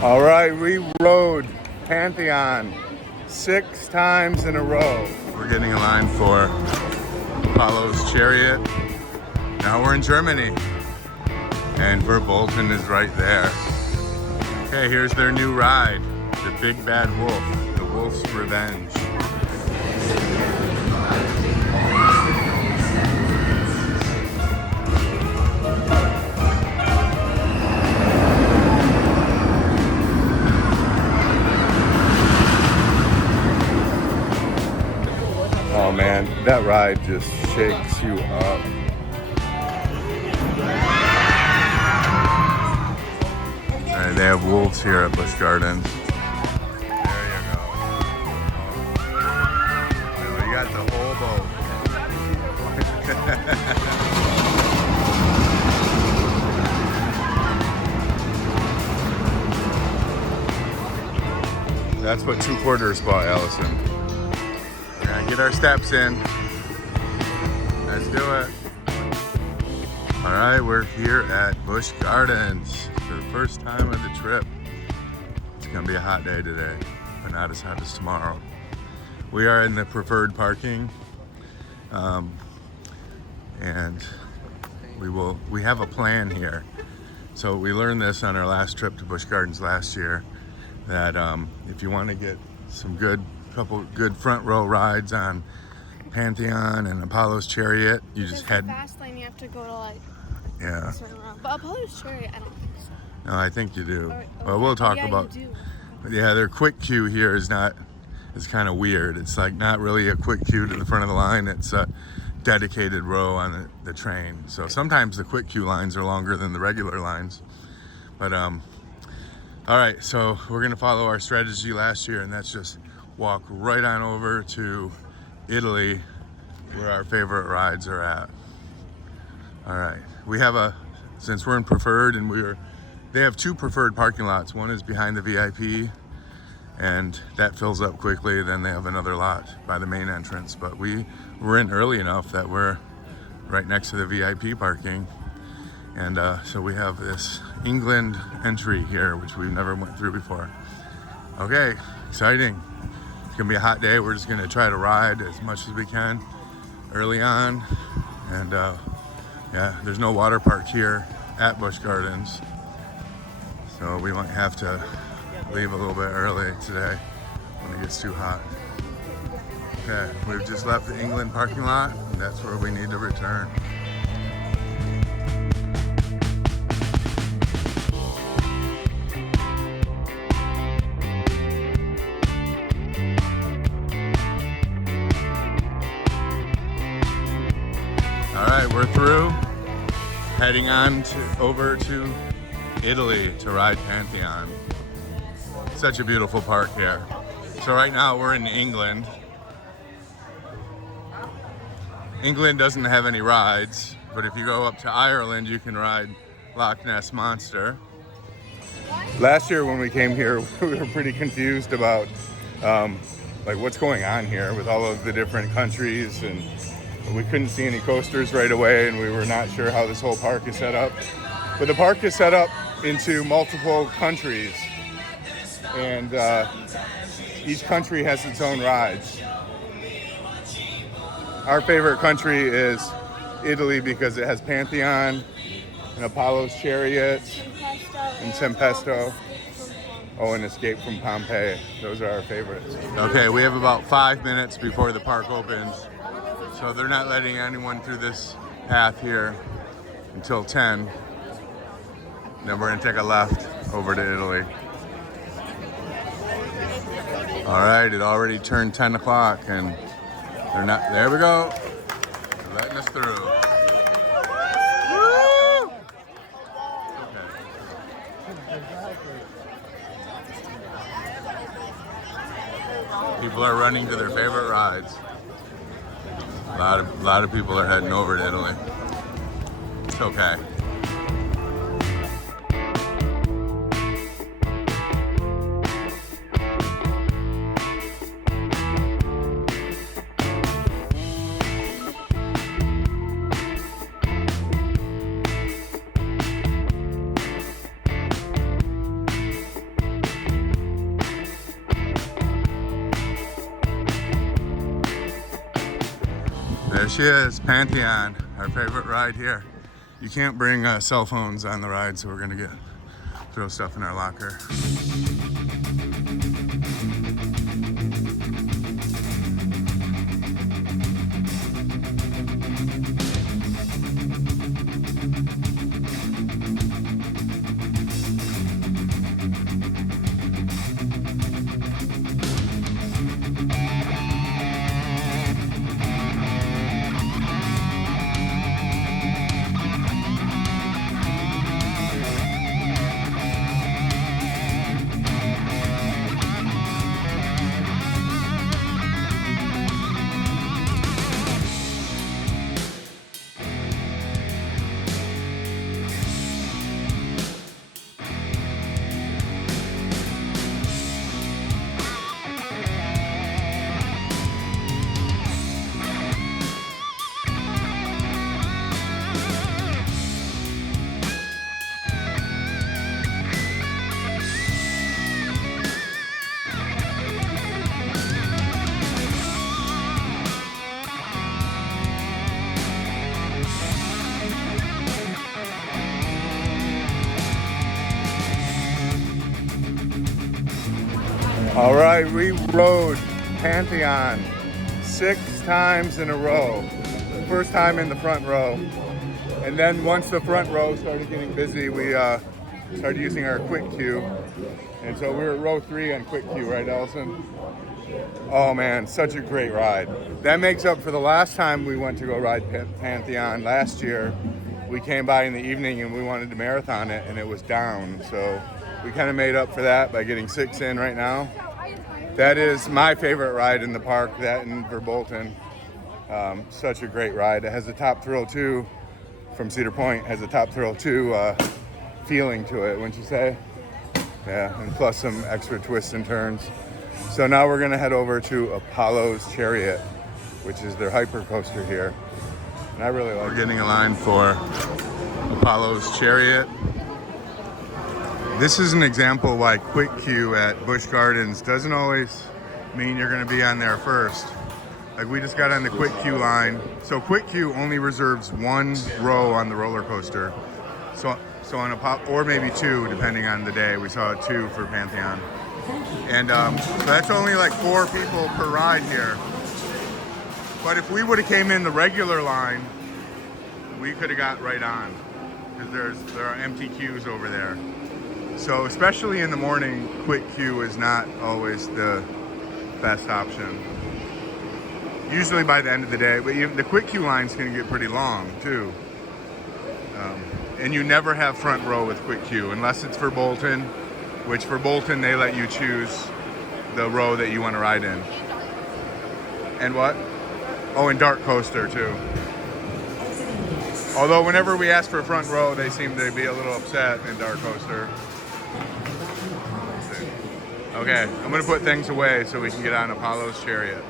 All right, we rode Pantheon 6 times in a row. We're getting in line for Apollo's Chariot. Now we're in Germany, and Verbolten is right there. Okay, here's their new ride, the Big Bad Wolf, the Wolf's Revenge. Oh man, that ride just shakes you up. All right, they have wolves here at Busch Gardens. There you go. And we got the whole boat. That's what 2 quarters bought Allison. Get our steps in. Let's do it. All right, we're here at Busch Gardens for the first time of the trip. It's gonna be a hot day today, but not as hot as tomorrow. We are in the preferred parking, and we have a plan here. So we learned this on our last trip to Busch Gardens last year, that if you want to get some couple good front row rides on Pantheon and Apollo's Chariot, you just head fast lane. You have to go to like a certain route. But Apollo's Chariot, I don't think so. No, I think you do. Well, we'll talk yeah, about. You do. But yeah, their quick queue here is kind of weird. It's like not really a quick queue to the front of the line. It's a dedicated row on the train. So sometimes the quick queue lines are longer than the regular lines. But all right, so we're gonna follow our strategy last year, and that's just walk right on over to Italy, where our favorite rides are at. All right, we have since we're in preferred, and they have 2 preferred parking lots. One is behind the VIP, and that fills up quickly. Then they have another lot by the main entrance, but we were in early enough that we're right next to the VIP parking. And so we have this England entry here, which we've never went through before. Okay, exciting. It's gonna be a hot day. We're just gonna try to ride as much as we can early on. And yeah, there's no water park here at Busch Gardens, so we might have to leave a little bit early today when it gets too hot. Okay, we've just left the England parking lot, and that's where we need to return. We're through, heading on over to Italy to ride Pantheon. Such a beautiful park here. So right now we're in England. England doesn't have any rides, but if you go up to Ireland, you can ride Loch Ness Monster. Last year when we came here, we were pretty confused about like what's going on here with all of the different countries, and we couldn't see any coasters right away, and we were not sure how this whole park is set up. But the park is set up into multiple countries, and each country has its own rides. Our favorite country is Italy because it has Pantheon and Apollo's Chariot and Tempesto. Oh, and Escape from Pompeii. Those are our favorites. Okay, we have about 5 minutes before the park opens. So they're not letting anyone through this path here until 10. Then we're gonna take a left over to Italy. All right, it already turned 10 o'clock and they're not, there we go. They're letting us through. Woo! Okay. People are running to their favorite rides. A lot of people are heading over to Italy. It's okay. There she is, Pantheon, our favorite ride here. You can't bring cell phones on the ride, so we're gonna throw stuff in our locker. All right, we rode Pantheon 6 times in a row. First time in the front row. And then once the front row started getting busy, we started using our quick queue. And so we were at row 3 on quick queue, right, Allison? Oh man, such a great ride. That makes up for the last time we went to go ride Pantheon last year. We came by in the evening and we wanted to marathon it and it was down. So we kind of made up for that by getting 6 in right now. That is my favorite ride in the park, that in Verbolten. Such a great ride. It has a Top Thrill 2 from Cedar Point, has a Top Thrill 2 feeling to it, wouldn't you say? Yeah, and plus some extra twists and turns. So now we're gonna head over to Apollo's Chariot, which is their hyper coaster here. And I really like it. We're getting a line for Apollo's Chariot. This is an example why quick queue at Busch Gardens doesn't always mean you're gonna be on there first. Like we just got on the quick queue line. So quick queue only reserves 1 row on the roller coaster. So on or maybe 2 depending on the day. We saw 2 for Pantheon. And so that's only like 4 people per ride here. But if we would have came in the regular line, we could have got right on. Because there are empty queues over there. So especially in the morning, quick queue is not always the best option. Usually by the end of the day, but even the quick queue line's gonna get pretty long too. And you never have front row with quick queue unless it's Verbolten, which Verbolten they let you choose the row that you want to ride in. And what? Oh, and Darkoaster too. Although whenever we ask for front row, they seem to be a little upset in Darkoaster. Okay, I'm gonna put things away so we can get on Apollo's Chariot.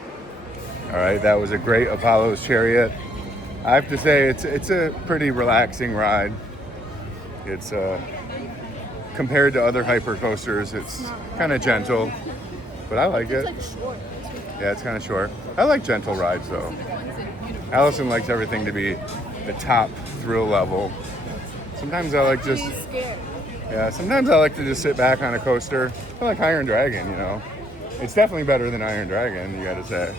All right, that was a great Apollo's Chariot. I have to say, it's a pretty relaxing ride. It's compared to other hyper coasters, it's kind of gentle, but I like it. It's like short. Yeah, it's kind of short. I like gentle rides though. Allison likes everything to be the top thrill level. Sometimes I like just. She's scared. Yeah, sometimes I like to just sit back on a coaster. I like Iron Dragon, you know. It's definitely better than Iron Dragon, you gotta say.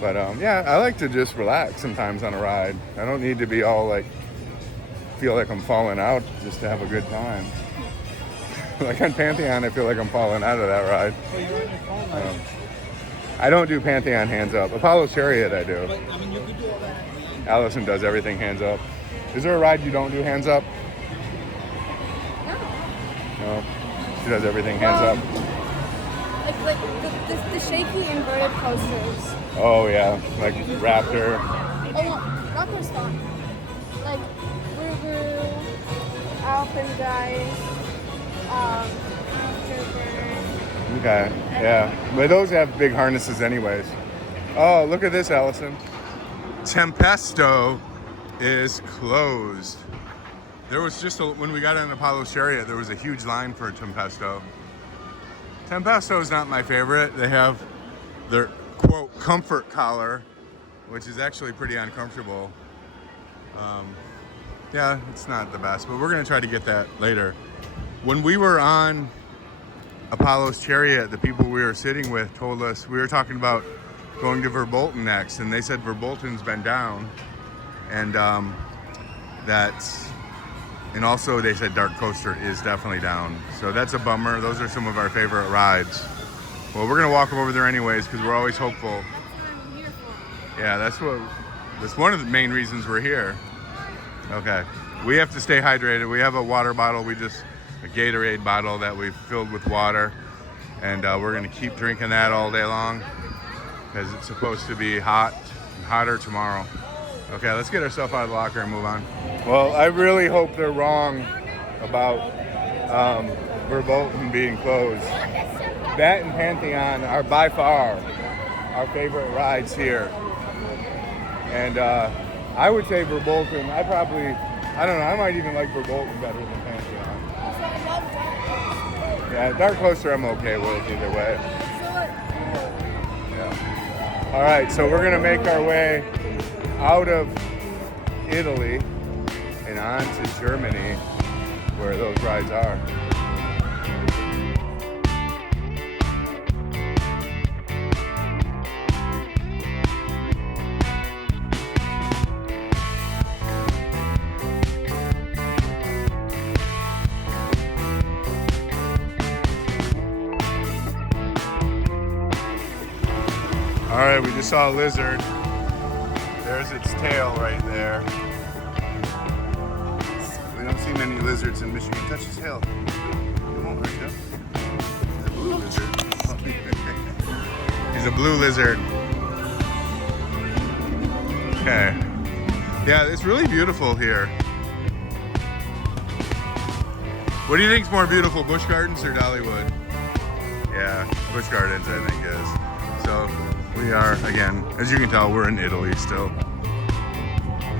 But yeah, I like to just relax sometimes on a ride. I don't need to be all like, feel like I'm falling out just to have a good time. Like on Pantheon, I feel like I'm falling out of that ride. I don't do Pantheon hands up. Apollo's Chariot I do. Allison does everything hands up. Is there a ride you don't do hands up? No, she does everything hands up. Like the shaky inverted coasters. Oh yeah, like Raptor. Oh, Raptor's fun. Like Rubu, Alpengeist, Okay, yeah, but those have big harnesses anyways. Oh, look at this, Allison. Tempesto is closed. There was just when we got on Apollo's Chariot, there was a huge line for Tempesto. Tempesto is not my favorite. They have their quote comfort collar, which is actually pretty uncomfortable. Yeah, it's not the best, but we're gonna try to get that later. When we were on Apollo's Chariot, the people we were sitting with told us, we were talking about going to Verbolten next, and they said Verbolten's been down, and and also they said Darkoaster is definitely down. So that's a bummer. Those are some of our favorite rides. Well, we're gonna walk over there anyways because we're always hopeful. That's what I'm here for. Yeah, that's one of the main reasons we're here. Okay, we have to stay hydrated. We have a water bottle. A Gatorade bottle that we've filled with water, and we're gonna keep drinking that all day long because it's supposed to be hot and hotter tomorrow. Okay, let's get ourselves out of the locker and move on. Well, I really hope they're wrong about Verbolten being closed. That and Pantheon are by far our favorite rides here. And I would say Verbolten, I don't know, I might even like Verbolten better than Pantheon. Yeah, Darkoaster I'm okay with either way. Yeah. All right, so we're gonna make our way out of Italy and on to Germany, where those rides are. All right, we just saw a lizard. There's its tail right there. We don't see many lizards in Michigan. Touch his tail. It won't hurt you. He's a blue lizard. He's a blue lizard. Okay. Yeah, it's really beautiful here. What do you think's more beautiful, Busch Gardens or Dollywood? Yeah, Busch Gardens I think is. So we are, again, as you can tell, we're in Italy still.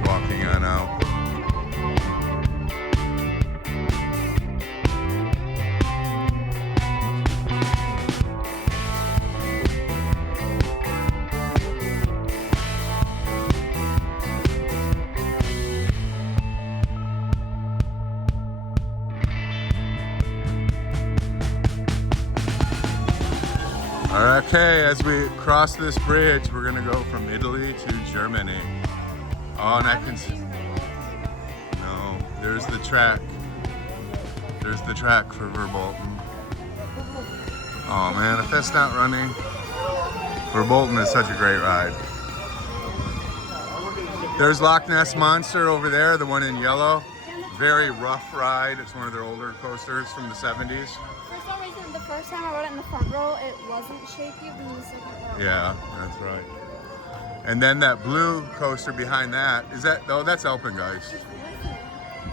Walking on out. Okay, as we cross this bridge, we're gonna go from Italy to Germany. Oh, and I can see. No, there's the track. There's the track for Verbolten. Oh man, if that's not running. Verbolten is such a great ride. There's Loch Ness Monster over there, the one in yellow. Very rough ride. It's one of their older coasters from the 70s. For some reason, the first time I rode it in the front row, it wasn't shaky, but in the second row. Yeah, that's right. And then that blue coaster behind that, is that, oh, that's Alpengeist.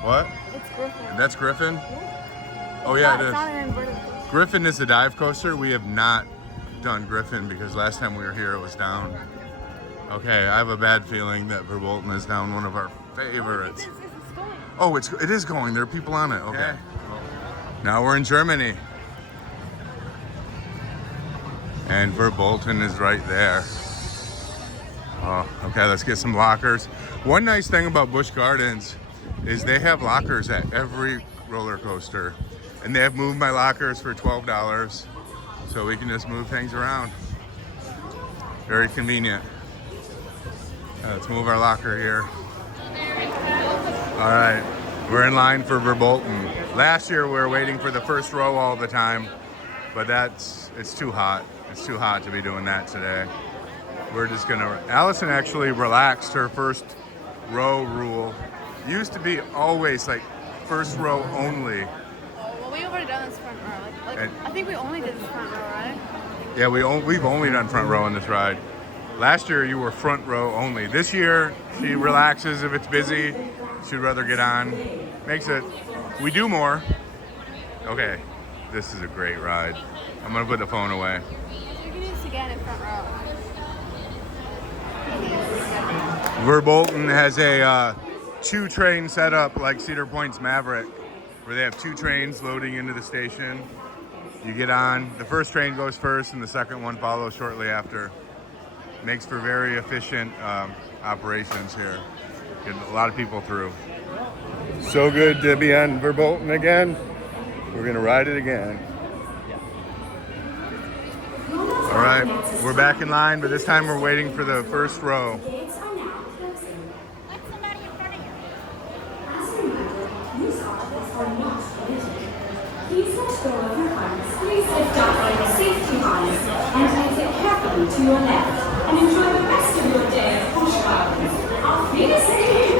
What? It's Griffon. That's Griffon? Yeah. Oh yeah, It's it is. not an inverted coaster. Griffon is the dive coaster. We have not done Griffon because last time we were here it was down. Okay, I have a bad feeling that Verbolten is down, one of our favorites. It's going. Oh, it is going. There are people on it. Okay. Now we're in Germany. And Verbolten is right there. Oh, okay, let's get some lockers. One nice thing about Busch Gardens is they have lockers at every roller coaster. And they have moved my lockers for $12. So we can just move things around. Very convenient. Let's move our locker here. All right, we're in line for Verbolten. Last year we were waiting for the first row all the time, but it's too hot. It's too hot to be doing that today. We're just gonna, Allison actually relaxed her first row rule. Used to be always like first row only. Well, we've already done this front row. I think we only did this front row, right? Yeah, we've only done front row on this ride. Last year you were front row only. This year she relaxes if it's busy. She'd rather get on. Makes it, we do more. Okay, this is a great ride. I'm gonna put the phone away. We can do this again in front row. Verbolten has a two train setup like Cedar Point's Maverick, where they have two trains loading into the station. You get on, the first train goes first and the second one follows shortly after. Makes for very efficient operations here. Get a lot of people through. So good to be on Verbolten again. We're gonna ride it again. All right, we're back in line, but this time we're waiting for the first row. Please let go of your harness. Please lift up on your safety harness and exit carefully to your left. And enjoy the rest of your day at Busch Gardens. Auf Wiedersehen!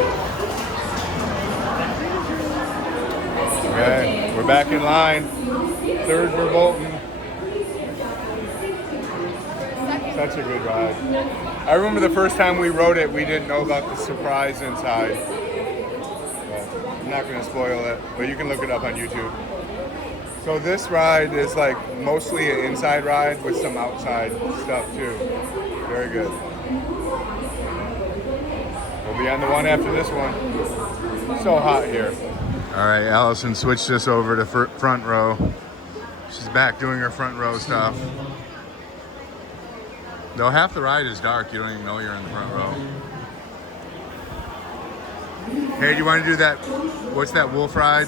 Okay, we're back in line. Third Verbolten. Such a good ride. I remember the first time we rode it, we didn't know about the surprise inside. But I'm not going to spoil it, but you can look it up on YouTube. So this ride is like mostly an inside ride with some outside stuff too. Very good. We'll be on the one after this one. So hot here. All right, Allison switched us over to front row. She's back doing her front row stuff. Though half the ride is dark, you don't even know you're in the front row. Hey, do you want to do that? What's that wolf ride?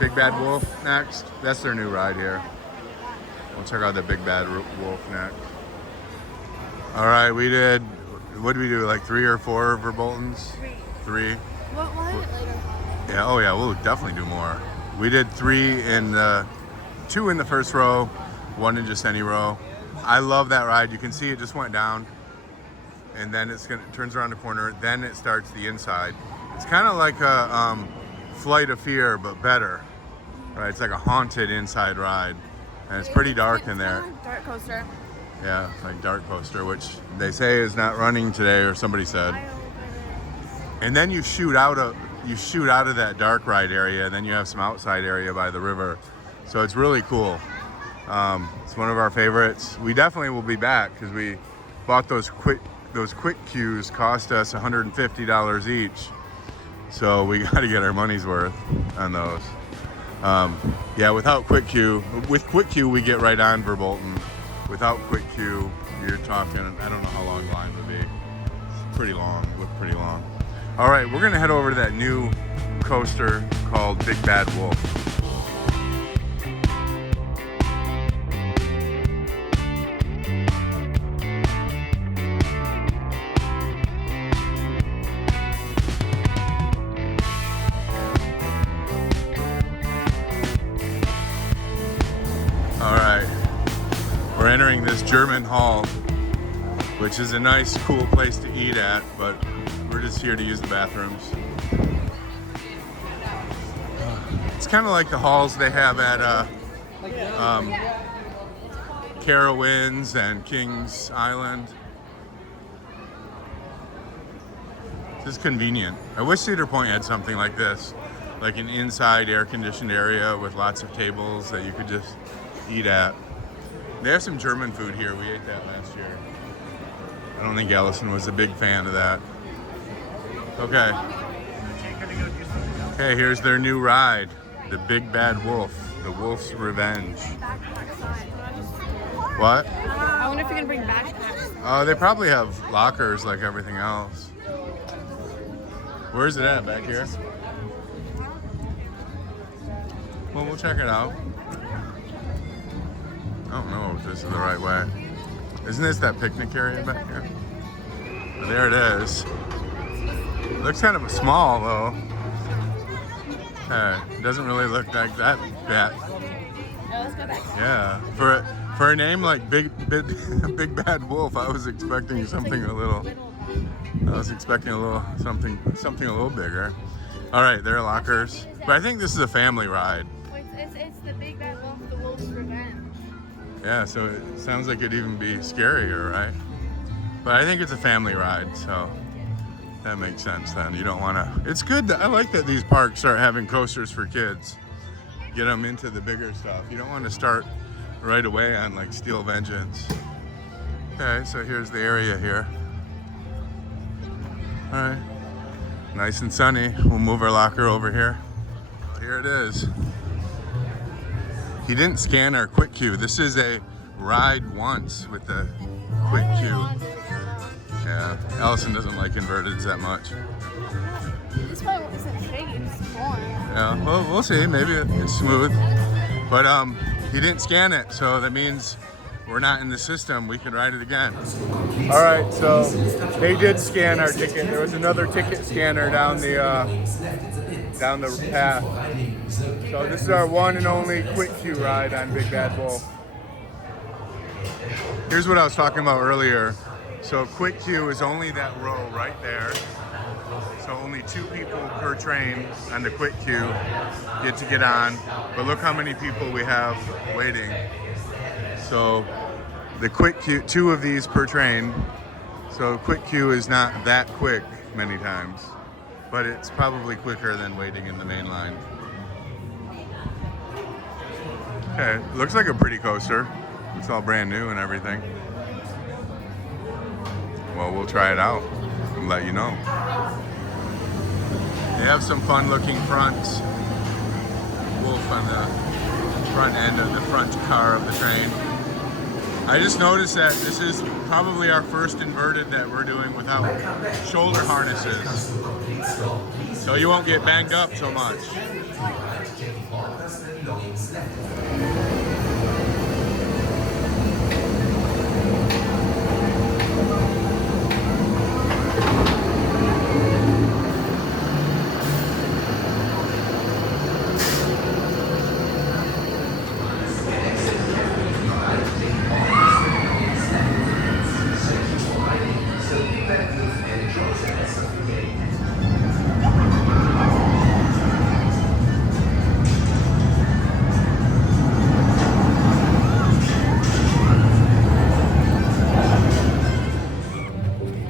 Big Bad Wolf next? That's their new ride here. We'll check out the Big Bad Wolf next. All right, we did, what did we do, like 3 or 4 Verboltens? 3. We'll hit it later. Yeah, oh yeah, we'll definitely do more. We did 3 in the, 2 in the first row, 1 in just any row. I love that ride. You can see it just went down, and then it turns around the corner, then it starts the inside. It's kind of like a Flight of Fear, but better. Right? It's like a haunted inside ride, and it's pretty dark in there. Darkoaster. Yeah, like Darkoaster, which they say is not running today, or somebody said. And then you shoot out of that dark ride area, and then you have some outside area by the river. So it's really cool. It's one of our favorites. We definitely will be back because we bought those quick queues. Cost us $150 each. So we got to get our money's worth on those. Yeah, without quick queue, with quick queue we get right on Verbolten. Without quick queue, you're talking, I don't know how long the line would be. It's pretty long, look pretty long. All right, we're gonna head over to that new coaster called Big Bad Wolf. All right, we're entering this German hall, which is a nice, cool place to eat at, but we're just here to use the bathrooms. It's kind of like the halls they have at Carowinds and Kings Island. This is convenient. I wish Cedar Point had something like this, like an inside air-conditioned area with lots of tables that you could just eat at. They have some German food here. We ate that last year. I don't think Allison was a big fan of that. Okay. Okay, here's their new ride, the Big Bad Wolf, the Wolf's Revenge. What? I wonder if you can bring backpacks. Oh, they probably have lockers like everything else. Where's it at? Back here? Well, we'll check it out. I don't know if this is the right way. Isn't this that picnic area back here? Oh, there it is. It looks kind of small though. It doesn't really look like that bad. No, let's go back. Yeah, for a name like Big Bad Wolf, I was expecting something a little. I was expecting a little something a little bigger. All right, there are lockers, but I think this is a family ride. It's the Big Bad Wolf, the Wolf's Revenge. Yeah, so it sounds like it'd even be scarier, right? But I think it's a family ride, so that makes sense then. You don't want to... It's good. I like that these parks start having coasters for kids. Get them into the bigger stuff. You don't want to start right away on like Steel Vengeance. Okay, so here's the area here. All right, nice and sunny. We'll move our locker over here. Here it is. He didn't scan our quick queue. This is a ride once with the quick I really queue. want to do it now. Yeah, Allison doesn't like inverteds that much. This one isn't shaky, it's boring. Yeah, well, we'll see. Maybe it's smooth. But he didn't scan it, so that means we're not in the system. We can ride it again. All right, so they did scan our ticket. There was another ticket scanner down the path. So this is our one and only quick queue ride on Big Bad Wolf. Here's what I was talking about earlier. So quick queue is only that row right there. So only 2 people per train on the quick queue get to get on. But look how many people we have waiting. So the quick queue, 2 of these per train. So quick queue is not that quick many times, but it's probably quicker than waiting in the main line. Okay, looks like a pretty coaster. It's all brand new and everything. Well, we'll try it out and let you know. They have some fun looking fronts. Wolf on the front end of the front car of the train. I just noticed that this is probably our first inverted that we're doing without shoulder harnesses. So you won't get banged up so much.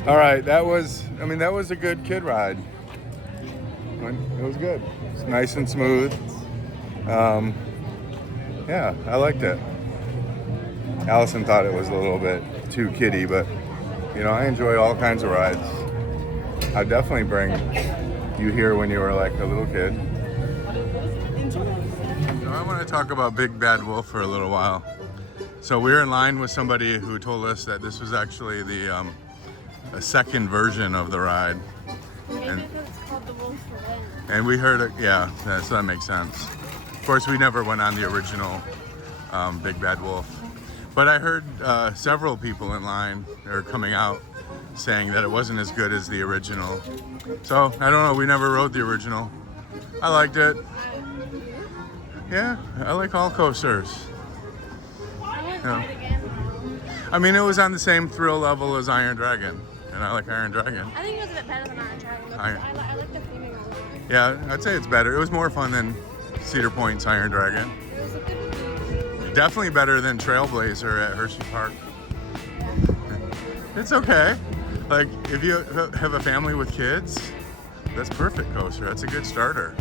All right, that was a good kid ride. It was good. It's nice and smooth. Yeah, I liked it. Allison thought it was a little bit too kiddie, but you know, I enjoy all kinds of rides. I'd definitely bring you here when you were like a little kid. So I want to talk about Big Bad Wolf for a little while. So we're in line with somebody who told us that this was actually the a second version of the ride. Maybe because it's called the Wolf's Revenge. And we heard it, yeah, so that makes sense. Of course, we never went on the original Big Bad Wolf. But I heard several people in line or coming out saying that it wasn't as good as the original. So, I don't know, we never rode the original. I liked it. Yeah, I like all coasters. I wouldn't Yeah. do it again. I mean, it was on the same thrill level as Iron Dragon. And I like Iron Dragon. I think it was a bit better than Iron Dragon. But I like the theming a lot. Yeah, I'd say it's better. It was more fun than Cedar Point's Iron Dragon. It was a good theme. Definitely better than Trailblazer at Hershey Park. It's okay. Like, if you have a family with kids, that's perfect coaster. That's a good starter.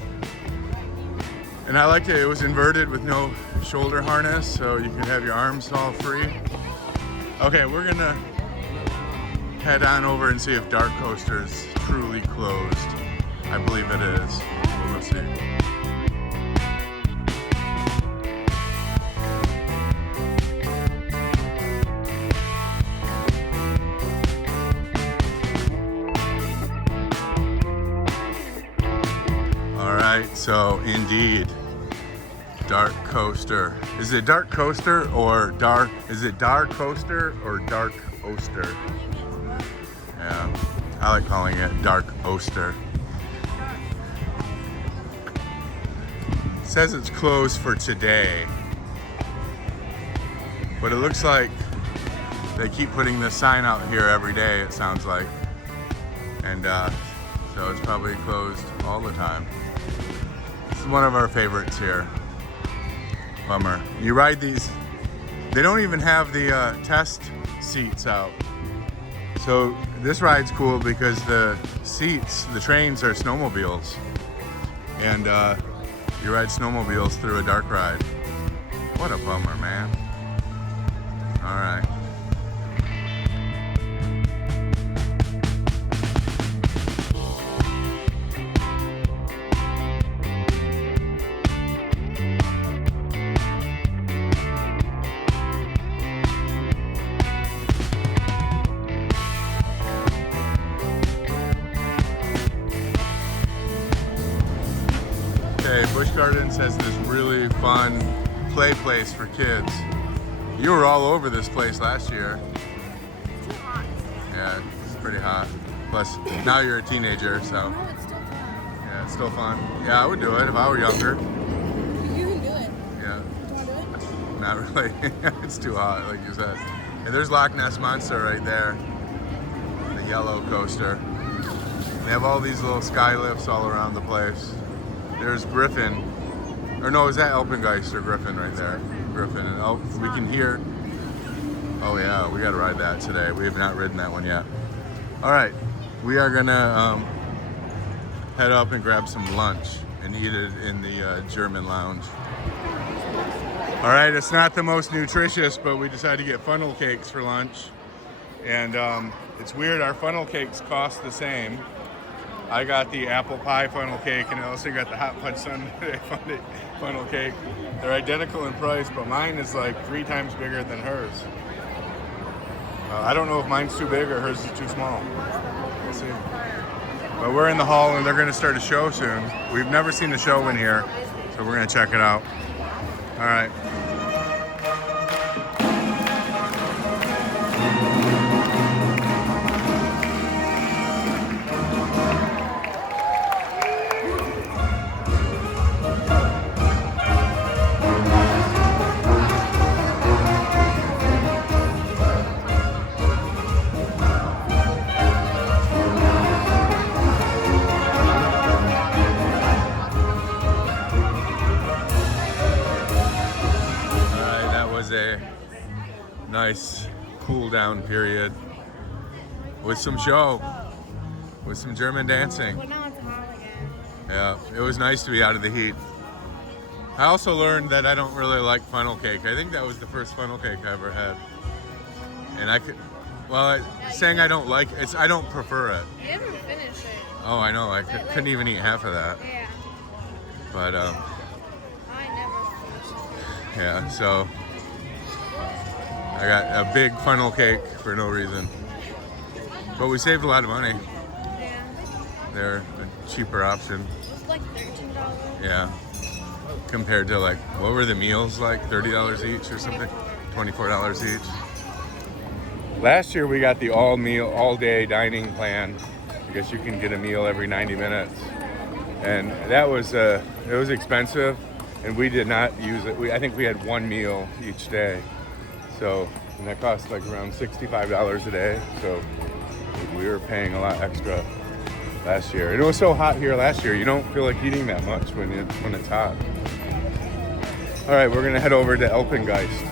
And I liked it. It was inverted with no shoulder harness, so you could have your arms all free. Okay, we're gonna head on over and see if Darkoaster is truly closed. I believe it is. We'll see. All right, so indeed, Darkoaster. Is it Darkoaster or Dark? Is it Darkoaster or Darkoaster? Yeah, I like calling it Darkoaster. It says it's closed for today, but it looks like they keep putting this sign out here every day, it sounds like. And so it's probably closed all the time. This is one of our favorites here. Bummer. You ride these, they don't even have the test seats out. So this ride's cool because the seats, the trains are snowmobiles. And you ride snowmobiles through a dark ride. What a bummer, man. All right. Lorikeets has this really fun play place for kids. You were all over this place last year. It's too hot. Yeah, it's pretty hot. Plus, now you're a teenager, so No, it's still fun. yeah, it's still fun. Yeah, I would do it if I were younger. You can do it. Yeah, Do you want to do it? not really. It's too hot, like you said. And there's Loch Ness Monster right there, the yellow coaster. They have all these little sky lifts all around the place. There's Griffon, or no, is that Alpengeist or Griffon right there? Griffon, and oh, we can hear. Oh yeah, we got to ride that today. We have not ridden that one yet. All right, we are gonna head up and grab some lunch and eat it in the German lounge. All right, it's not the most nutritious, but we decided to get funnel cakes for lunch. And it's weird, our funnel cakes cost the same. I got the apple pie funnel cake, and I also got the hot fudge sundae funnel cake. They're identical in price, but mine is like 3 times bigger than hers. I don't know if mine's too big or hers is too small. We'll see. But we're in the hall, and they're going to start a show soon. We've never seen the show in here, so we're going to check it out. All right. Nice cool down period with some show, with some German dancing. But now it's hot again. Yeah, it was nice to be out of the heat. I also learned that I don't really like funnel cake. I think that was the first funnel cake I ever had. And I could, well, saying I don't like it, I don't prefer it. You haven't finished it. Oh, I know, I couldn't even eat half of that. Yeah. But, I never finished it. yeah, so I got a big funnel cake for no reason. But we saved a lot of money. Yeah. They're a cheaper option. It's like $13. Yeah. Compared to like, what were the meals like? $30 each or something? $24 each. Last year we got the all day dining plan. I guess you can get a meal every 90 minutes. And that was, it was expensive, and we did not use it. I think we had one meal each day. So, and that cost like around $65 a day. So we were paying a lot extra last year. And it was so hot here last year, you don't feel like eating that much when it's hot. All right, we're gonna head over to Alpengeist.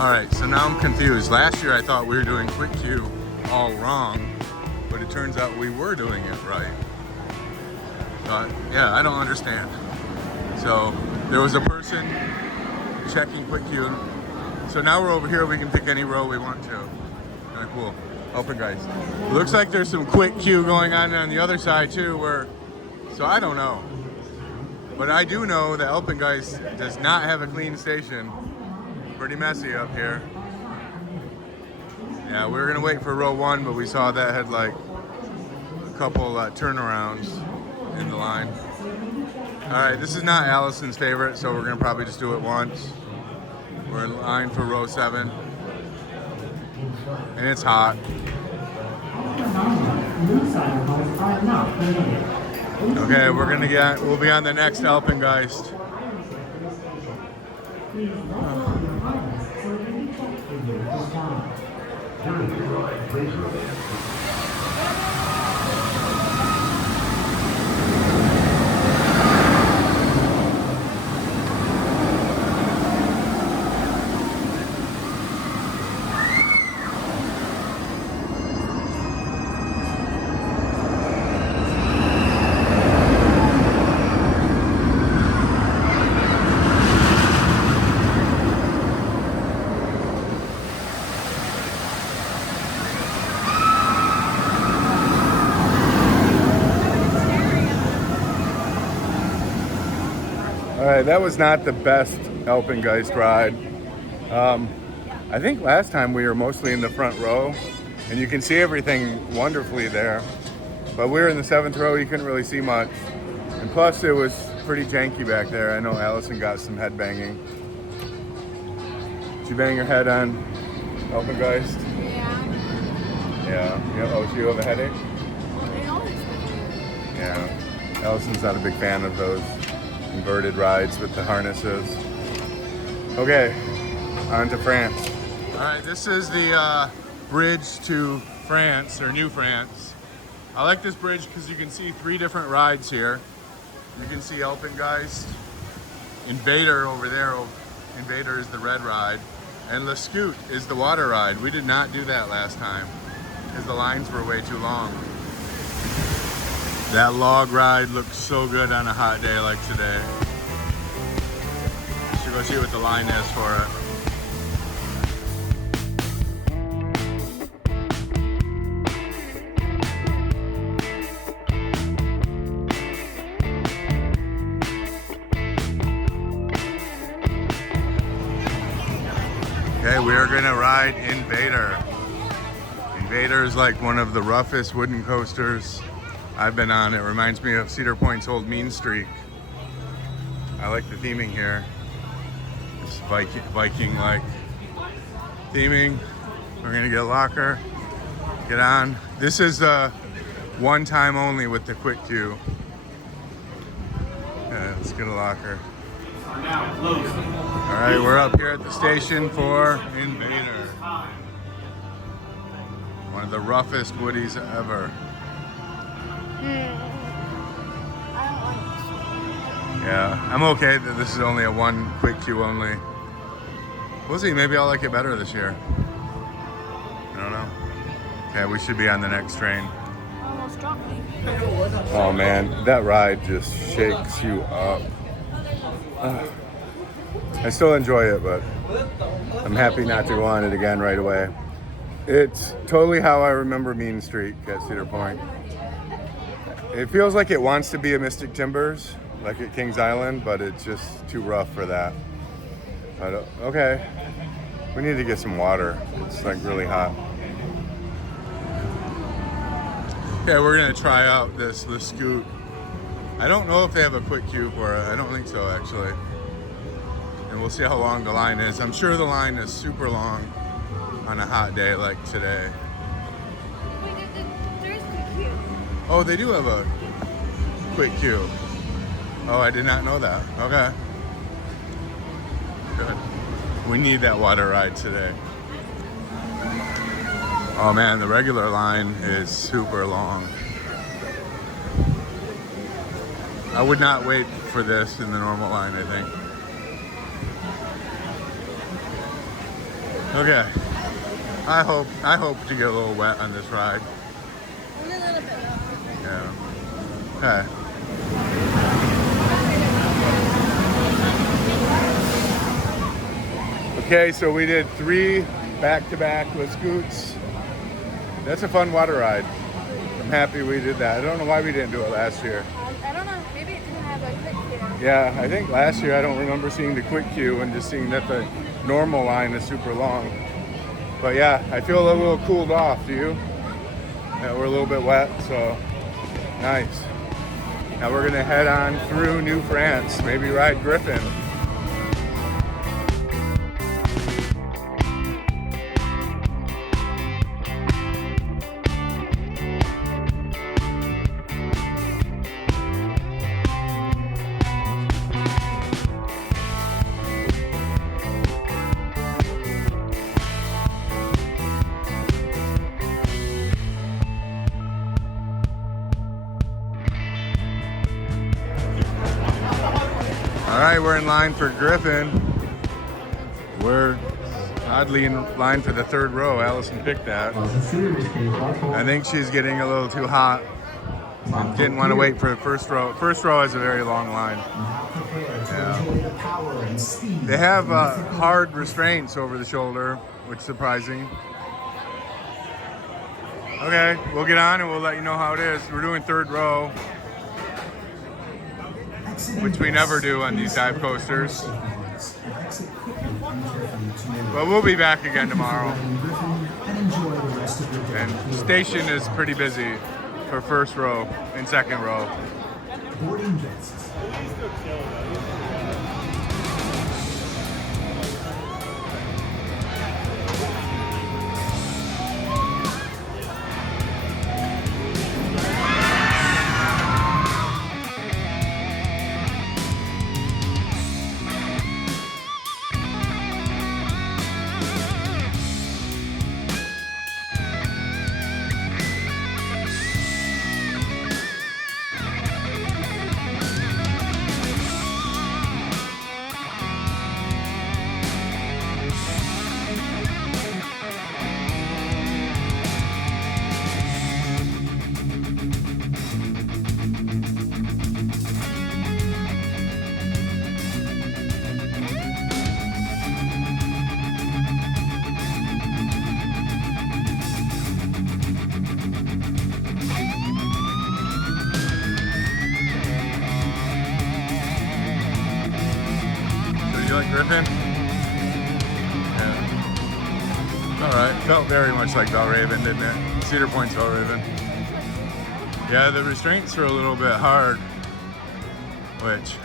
All right, so now I'm confused. Last year I thought we were doing quick queue all wrong, but it turns out we were doing it right. Yeah, I don't understand. So there was a person checking quick queue. So now we're over here, we can pick any row we want to. Kind of cool. Alpengeist. Looks like there's some quick queue going on the other side too, so I don't know. But I do know that Alpengeist does not have a clean station. Pretty messy up here. Yeah, we were gonna wait for row 1, but we saw that had like a couple turnarounds in the line. All right, this is not Allison's favorite, so we're gonna probably just do it once. We're in line for row 7, and it's hot. Okay, we'll be on the next Alpengeist. Okay, that was not the best Alpengeist ride. I think last time we were mostly in the front row, and you can see everything wonderfully there. But we were in the 7th row, you couldn't really see much. And plus, it was pretty janky back there. I know Allison got some head banging. Did you bang your head on Alpengeist? Yeah. Oh, so you have a headache? Yeah. Allison's not a big fan of those inverted rides with the harnesses. Okay, on to France. All right, this is the bridge to France, or New France. I like this bridge because you can see 3 different rides here. You can see Alpengeist, Invadr over there. Invadr is the red ride, and Le Scoot is the water ride. We did not do that last time because the lines were way too long. That log ride looks so good on a hot day like today. You should go see what the line is for it. Okay, we are gonna ride Invadr. Invadr is like one of the roughest wooden coasters I've been on. It reminds me of Cedar Point's old Mean Streak. I like the theming here. It's Viking-like theming. We're gonna get a locker, get on. This is one time only with the quick queue. Yeah, let's get a locker. Now closed. All right, we're up here at the station for Invadr. One of the roughest woodies ever. Yeah, I'm okay that this is only a 1 quick queue only. We'll see, maybe I'll like it better this year. I don't know. Okay, we should be on the next train. Almost dropped me. Oh man, that ride just shakes you up. I still enjoy it, but I'm happy not to go on it again right away. It's totally how I remember Mean Streak at Cedar Point. It feels like it wants to be a Mystic Timbers, like at Kings Island, but it's just too rough for that. But okay, we need to get some water. It's like really hot. Okay, we're gonna try out this Le Scoot. I don't know if they have a quick queue for it. I don't think so, actually. And we'll see how long the line is. I'm sure the line is super long on a hot day like today. Wait, there's quick queue. Oh, they do have a quick queue. Oh, I did not know that. Okay. Good. We need that water ride today. Oh man, the regular line is super long. I would not wait for this in the normal line, I think. Okay. I hope to get a little wet on this ride. Only a little bit. Yeah. Okay. Okay, so we did 3 back-to-back Le Scoots. That's a fun water ride. I'm happy we did that. I don't know why we didn't do it last year. I don't know. Maybe it didn't have a quick queue. Yeah, I think last year I don't remember seeing the quick queue and just seeing that the normal line is super long. But yeah, I feel a little cooled off. Do you? Yeah, we're a little bit wet, so nice. Now we're gonna head on through New France, maybe ride Griffon. All right, we're in line for Griffon. We're oddly in line for the 3rd row. Allison picked that. I think she's getting a little too hot. Didn't want to wait for the 1st row. 1st row has a very long line. Yeah. They have hard restraints over the shoulder, which is surprising. Okay, we'll get on and we'll let you know how it is. We're doing 3rd row. which we never do on these dive coasters. But we'll be back again tomorrow. And station is pretty busy for first row and second row. Boarding guests. You like Griffon? Yeah. Alright, felt very much like Belraven, didn't it? Cedar Point's Belraven. Yeah, the restraints are a little bit hard, which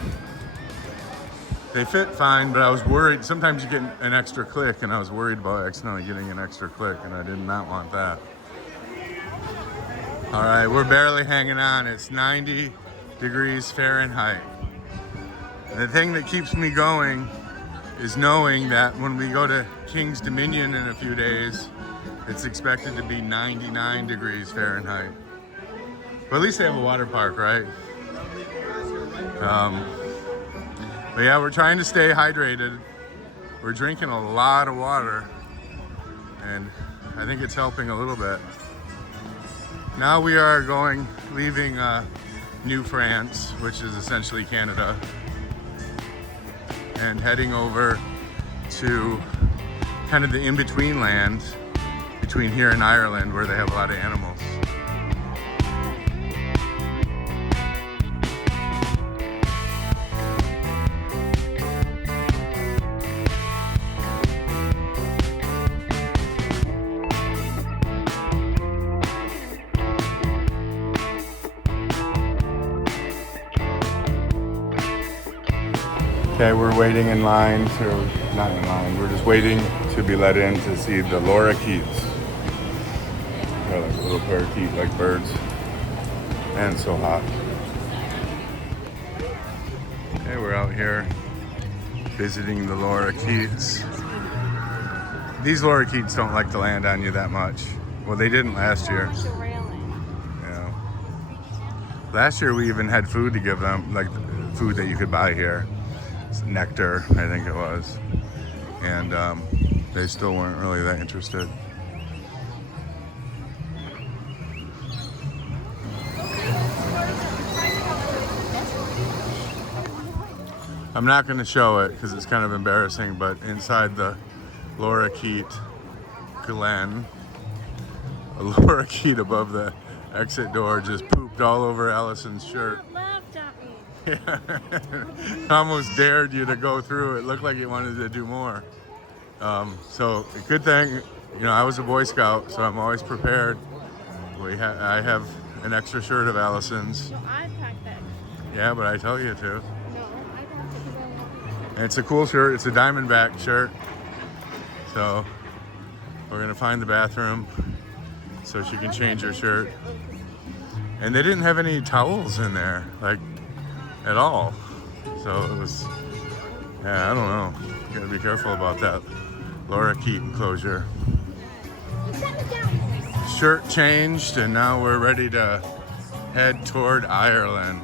they fit fine, but I was worried. Sometimes you get an extra click, and I was worried about accidentally getting an extra click, and I did not want that. Alright, we're barely hanging on. It's 90 degrees Fahrenheit. The thing that keeps me going is knowing that when we go to King's Dominion in a few days, it's expected to be 99 degrees Fahrenheit. But at least they have a water park, right? But yeah, we're trying to stay hydrated. We're drinking a lot of water, and I think it's helping a little bit. Now we are leaving New France, which is essentially Canada, and heading over to kind of the in-between land between here and Ireland, where they have a lot of animals. Okay, we're waiting in line not in line, we're just waiting to be let in to see the Lorikeets. They're like little parakeet-like birds. And it's so hot. Okay, we're out here visiting the Lorikeets. These Lorikeets don't like to land on you that much. Well, they didn't last year. Yeah. Last year we even had food to give them, like food that you could buy here. Nectar, I think it was, and they still weren't really that interested. I'm not going to show it because it's kind of embarrassing, but inside the Lorikeet Glen, a Lorikeet above the exit door just pooped all over Allison's shirt. Yeah. Almost dared you to go through. It looked like it wanted to do more. So good thing, I was a Boy Scout, so I'm always prepared. I have an extra shirt of Allison's. No, I packed that. Yeah, but I tell you to. No, I packed it. And it's a cool shirt. It's a Diamondback shirt. So we're gonna find the bathroom so she can change her shirt. And they didn't have any towels in there, like, at all. So it was, I don't know. You gotta be careful about that Lorikeet enclosure. Shirt changed, and now we're ready to head toward Ireland.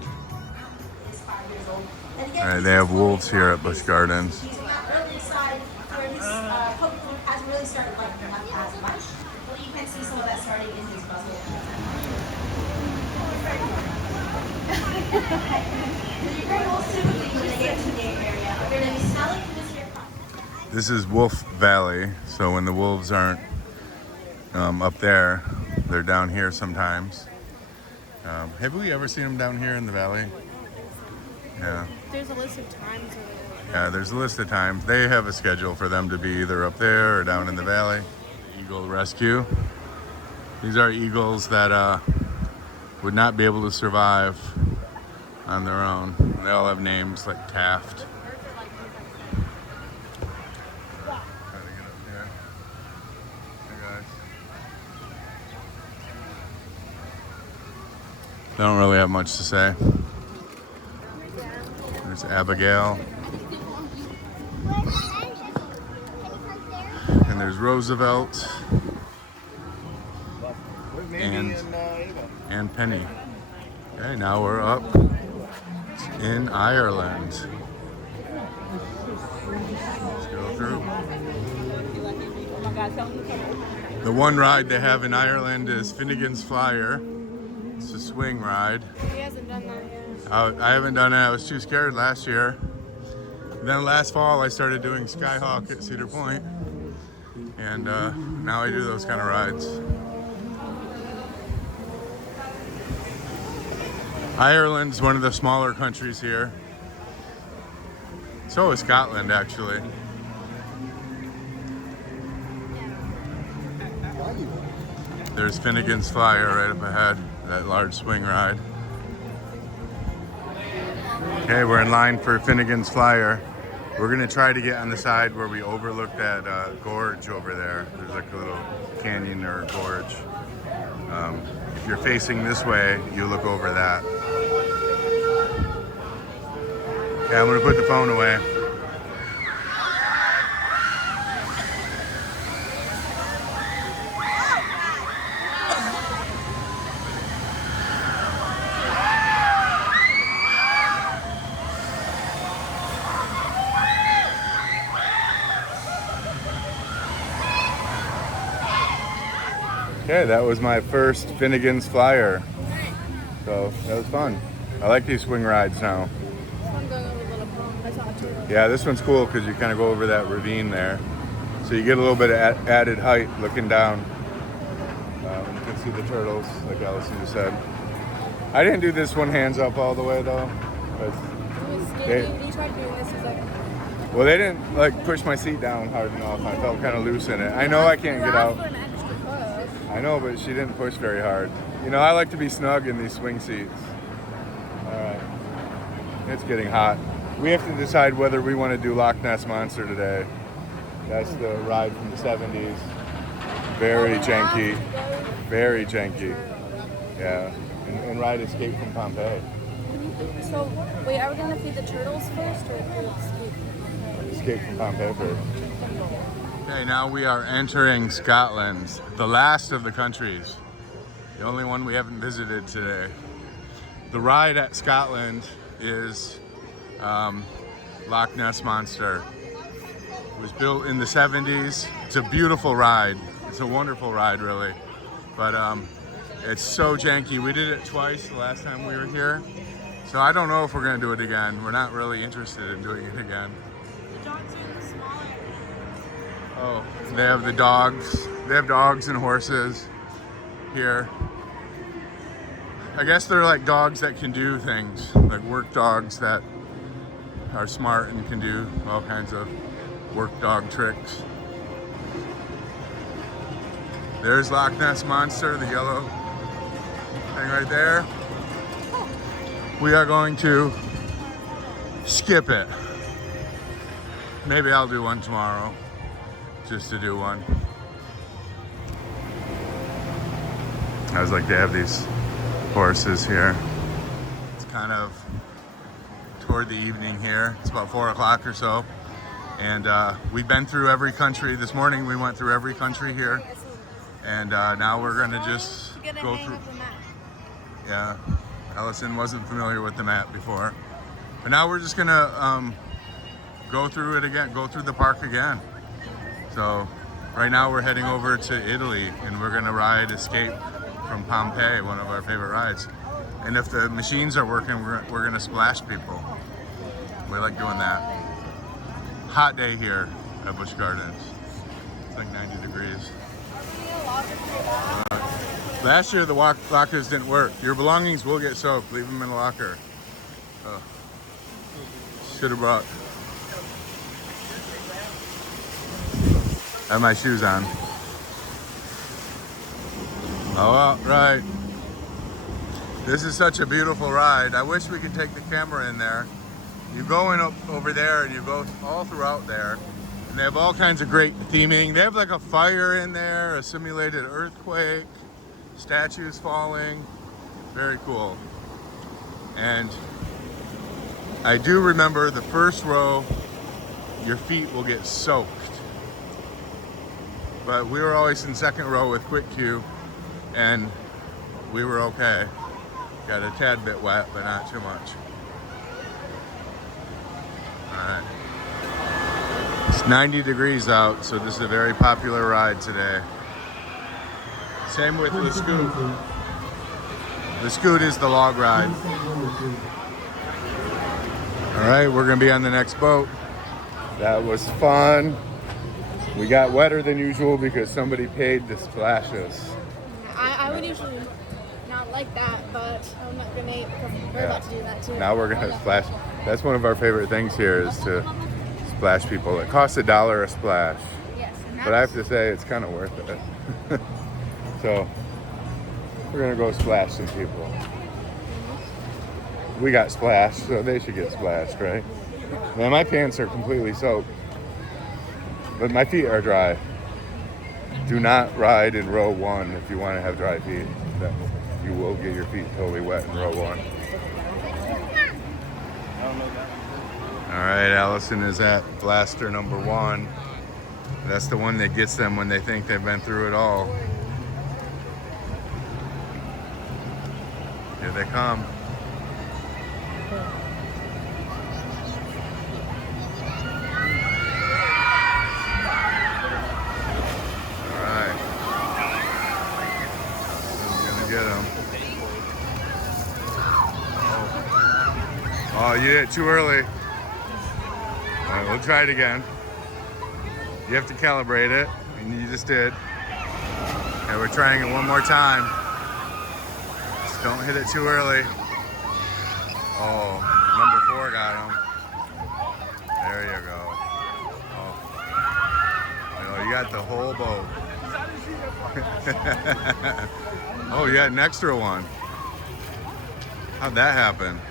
All right, they have wolves here at Busch Gardens. He's on that early side where his coat hasn't really started like as much, but you can see some of that starting in his muzzle. Your gray wolves typically, when they get to the game area, are going to be smelling this here crop. This is Wolf Valley, so when the wolves aren't up there, they're down here sometimes. Have we ever seen them down here in the valley? Yeah. There's a list of times. Yeah, there's a list of times. They have a schedule for them to be either up there or down in the valley. Eagle rescue. These are eagles that would not be able to survive on their own. They all have names like Taft. They don't really have much to say. There's Abigail. And there's Roosevelt. And Penny. Okay, now we're up in Ireland. Let's go through. The one ride they have in Ireland is Finnegan's Flyer. It's a swing ride. He hasn't done that yet. I haven't done it. I was too scared last year. And then last fall I started doing Skyhawk at Cedar Point. And now I do those kind of rides. Ireland's one of the smaller countries here. So is Scotland, actually. There's Finnegan's Flyer right up ahead, that large swing ride. Okay, we're in line for Finnegan's Flyer. We're gonna try to get on the side where we overlook that gorge over there. There's like a little canyon or gorge. If you're facing this way, you look over that. Okay, I'm gonna put the phone away. Okay, that was my first Finnegan's Flyer. So that was fun. I like these swing rides now. I'm going over the little pond. I saw it too. Yeah, this one's cool because you kind of go over that ravine there. So you get a little bit of added height looking down. You can see the turtles, like Allison just said. I didn't do this one hands up all the way though. It was scary. When you tried doing this, it's like... Well, they didn't like push my seat down hard enough. I felt kind of loose in it. I know I can't get out. I know, but she didn't push very hard. You know, I like to be snug in these swing seats. All right. It's getting hot. We have to decide whether we want to do Loch Ness Monster today. That's the ride from the 70s. Very janky. Very janky. Yeah. And ride Escape from Pompeii. So, wait, are we going to feed the turtles first or do Escape? Escape from Pompeii first. Okay, now we are entering Scotland, the last of the countries. The only one we haven't visited today. The ride at Scotland is Loch Ness Monster. It was built in the 70s. It's a beautiful ride. It's a wonderful ride, really. But it's so janky. We did it twice the last time we were here. So I don't know if we're gonna do it again. We're not really interested in doing it again. Oh, they have the dogs. They have dogs and horses here. I guess they're like dogs that can do things, like work dogs that are smart and can do all kinds of work dog tricks. There's Loch Ness Monster, the yellow thing right there. We are going to skip it. Maybe I'll do one tomorrow. Just to do one. I was like, they have these horses here. It's kind of toward the evening here. It's about 4 o'clock or so. And we've been through every country. This morning we went through every country here. And now we're gonna just go through. Yeah, Allison wasn't familiar with the map before. But now we're just gonna go through it again, go through the park again. So right now we're heading over to Italy and we're gonna ride Escape from Pompeii, one of our favorite rides. And if the machines are working, we're gonna splash people. We like doing that. Hot day here at Busch Gardens. It's like 90 degrees. Last year the lockers didn't work. Your belongings will get soaked. Leave them in a locker. Oh. Should have brought. I have my shoes on. Oh, right. This is such a beautiful ride. I wish we could take the camera in there. You go in up over there and you go all throughout there. And they have all kinds of great theming. They have like a fire in there, a simulated earthquake, statues falling. Very cool. And I do remember the first row, your feet will get soaked. But we were always in second row with quick queue and we were okay. Got a tad bit wet, but not too much. All right. It's 90 degrees out, so this is a very popular ride today. Same with the Scoot. The Scoot is the log ride. All right, we're gonna be on the next boat. That was fun. We got wetter than usual because somebody paid to splash us. I would usually not like that, but I'm not gonna because we're about to do that too. Now we're gonna splash. That's one of our favorite things here is to splash people. It costs $1 a splash, Yes, and but I have to say it's kind of worth it. So we're gonna go splash some people. We got splashed, so they should get splashed, right? Man, my pants are completely soaked, but my feet are dry. Do not ride in row 1 if you want to have dry feet. You will get your feet totally wet in row 1. All right, Allison is at blaster number 1. That's the one that gets them when they think they've been through it all. Here they come. Get him. Oh, you did it too early. All right, we'll try it again. You have to calibrate it, and you just did. Okay, we're trying it one more time. Just don't hit it too early. Oh, number 4 got him. There you go. Oh, you got the whole boat. Oh, you got an extra one. How'd that happen?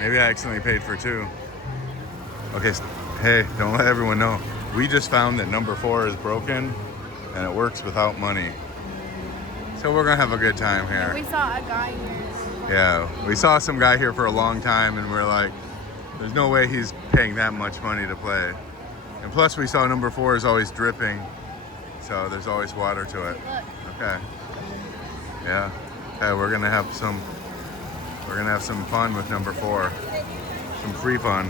Maybe I accidentally paid for 2. Okay, hey, don't let everyone know. We just found that number 4 is broken and it works without money. So we're gonna have a good time here. We saw a guy here. Yeah, we saw some guy here for a long time and we're like, there's no way he's paying that much money to play. And plus we saw number 4 is always dripping. So there's always water to it. Okay. Yeah. Okay, we're gonna have some fun with number 4. Some free fun.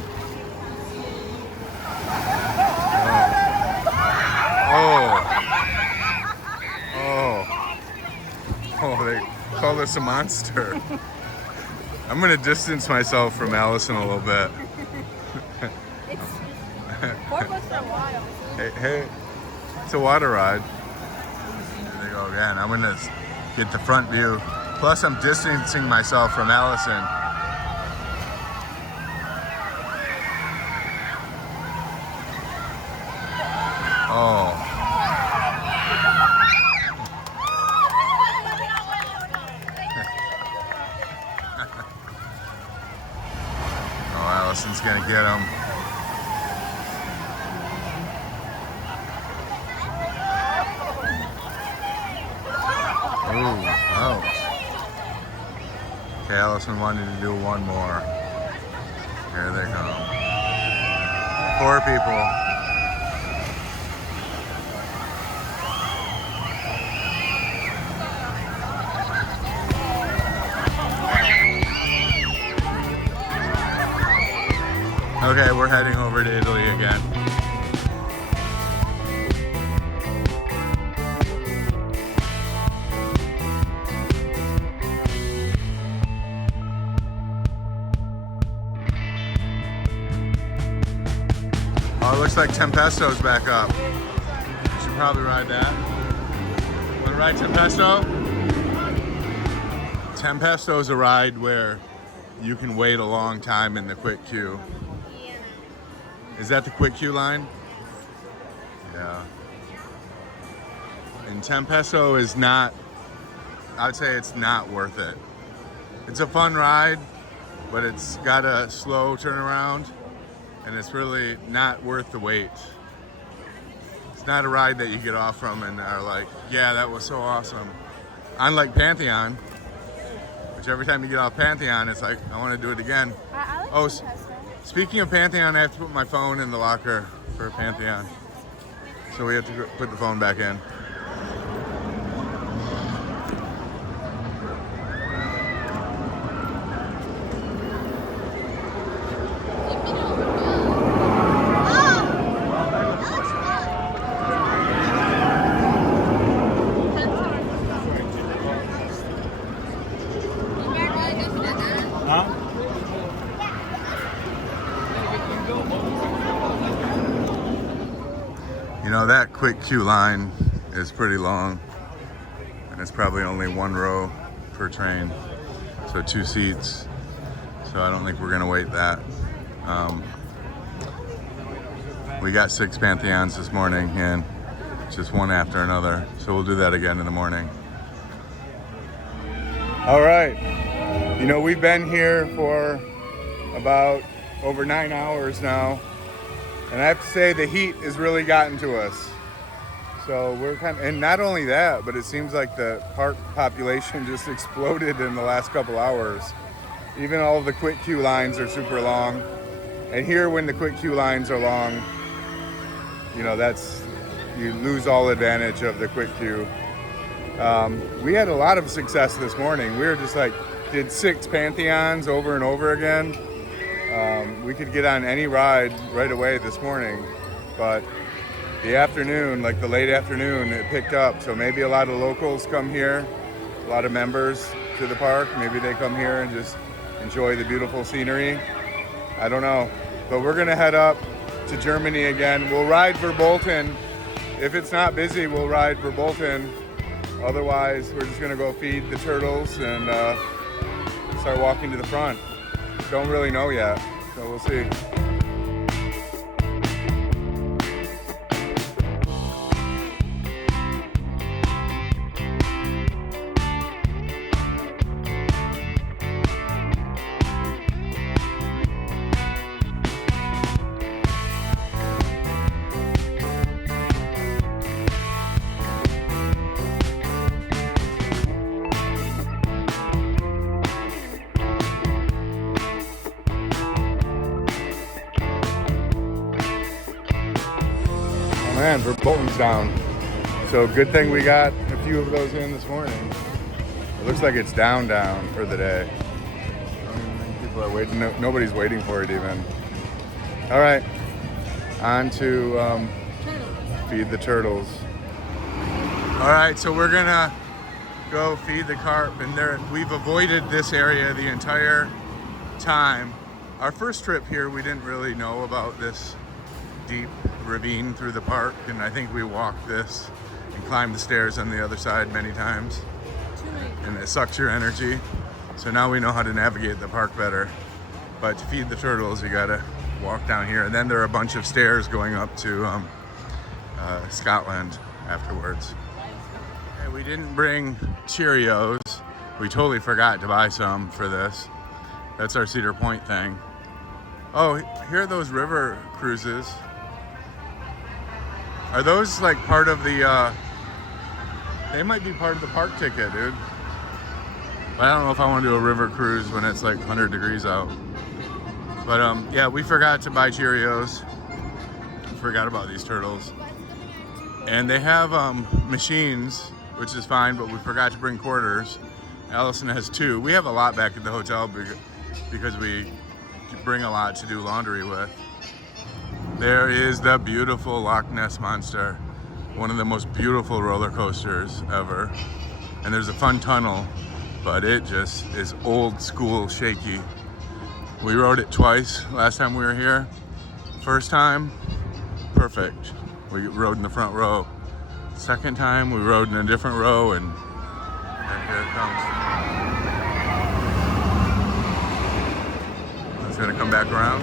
Oh, they call this a monster. I'm gonna distance myself from Allison a little bit. It's 4 bucks for a while. Hey, it's a water ride. There they go again. I'm gonna get the front view. Plus I'm distancing myself from Allison. Oh. Oh, Allison's gonna get him. Ooh, ouch. Okay, Allison wanted to do one more. Here they come. 4 people. Okay, we're heading over to Italy again. Oh, it looks like Tempesto's back up. We should probably ride that. Want to ride Tempesto? Tempesto's a ride where you can wait a long time in the quick queue. Is that the quick queue line? Yeah. And Tempesto is not, I'd say it's not worth it. It's a fun ride, but it's got a slow turnaround, and it's really not worth the wait. It's not a ride that you get off from and are like, yeah, that was so awesome. Unlike Pantheon, which every time you get off Pantheon, it's like, I want to do it again. I like Oh, Tempesto. speaking of Pantheon, I have to put my phone in the locker for Pantheon. So we have to put the phone back in. You know, that quick queue line is pretty long, and it's probably only one row per train, so 2 seats. So I don't think we're gonna wait that. We got 6 Pantheons this morning, and just one after another. So we'll do that again in the morning. All right, you know, we've been here for about over 9 hours now. And I have to say the heat has really gotten to us. So we're and not only that, but it seems like the park population just exploded in the last couple hours. Even all of the quick queue lines are super long. And here when the quick queue lines are long, you know, you lose all advantage of the quick queue. We had a lot of success this morning. We were just like, did 6 Pantheons over and over again. We could get on any ride right away this morning, but the afternoon, like the late afternoon, it picked up. So maybe a lot of locals come here, a lot of members to the park. Maybe they come here and just enjoy the beautiful scenery. I don't know, but we're gonna head up to Germany again. We'll ride Verbolten. If it's not busy, we'll ride Verbolten. Otherwise, we're just gonna go feed the turtles and start walking to the front. Don't really know yet, so we'll see. Man, Verbolten's down. So good thing we got a few of those in this morning. It looks like it's down for the day. I don't even think people are waiting. No, nobody's waiting for it even. All right, on to feed the turtles. All right, so we're gonna go feed the carp, and we've avoided this area the entire time. Our first trip here, we didn't really know about this deep ravine through the park, and I think we walked this and climbed the stairs on the other side many times, and it sucks your energy. So now we know how to navigate the park better. But to feed the turtles, you gotta walk down here, and then there are a bunch of stairs going up to Scotland afterwards. Okay, we didn't bring Cheerios. We totally forgot to buy some for this. That's our Cedar Point thing. Oh, here are those river cruises. Are those like part of the, they might be part of the park ticket, dude. But I don't know if I want to do a river cruise when it's like 100 degrees out. But yeah, we forgot to buy Cheerios. Forgot about these turtles. And they have machines, which is fine, but we forgot to bring quarters. Allison has 2. We have a lot back at the hotel because we bring a lot to do laundry with. There is the beautiful Loch Ness Monster, one of the most beautiful roller coasters ever. And there's a fun tunnel, but it just is old school shaky. We rode it twice last time we were here. First time, perfect. We rode in the front row. Second time, we rode in a different row, and here it comes. gonna come back around.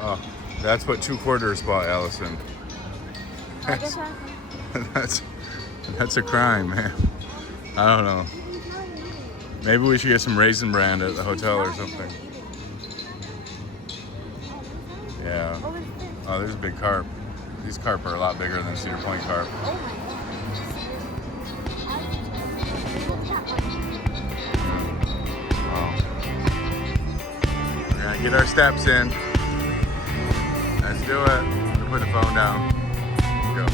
Oh, that's what 2 quarters bought, Allison. I guess I That's a crime, man. I don't know. Maybe we should get some Raisin Bran at the hotel or something. Yeah. Oh, there's a big carp. These carp are a lot bigger than Cedar Point carp. Oh. We're gonna get our steps in. Let's do it. Put the phone down. Go.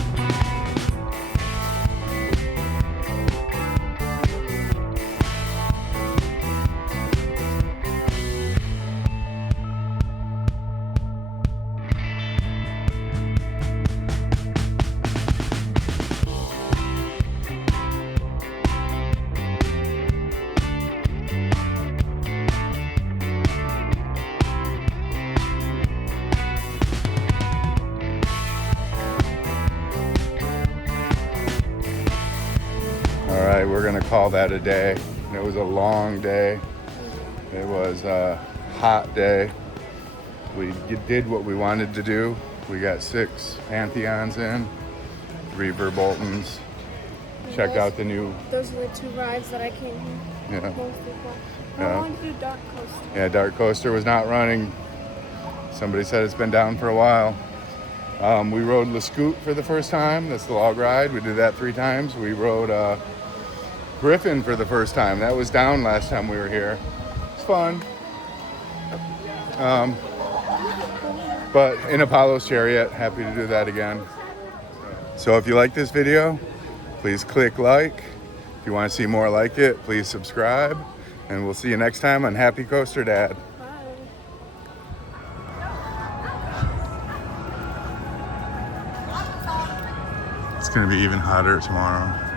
All right, we're gonna call that a day. It was a long day. It was a hot day. We did what we wanted to do. We got 6 Pantheons in, 3 Verboltens. Checked out the new. Those are the 2 rides that I came here. Yeah. Mostly for. Yeah. I wanted to do Darkoaster. Yeah, Darkoaster was not running. Somebody said it's been down for a while. We rode Le Scoot for the first time. That's the log ride. We did that 3 times. We rode Griffon for the first time. That was down last time we were here. It's fun. But in Apollo's Chariot, happy to do that again. So if you like this video, please click like. If you want to see more like it, please subscribe. And we'll see you next time on Happy Coaster Dad. It's going to be even hotter tomorrow.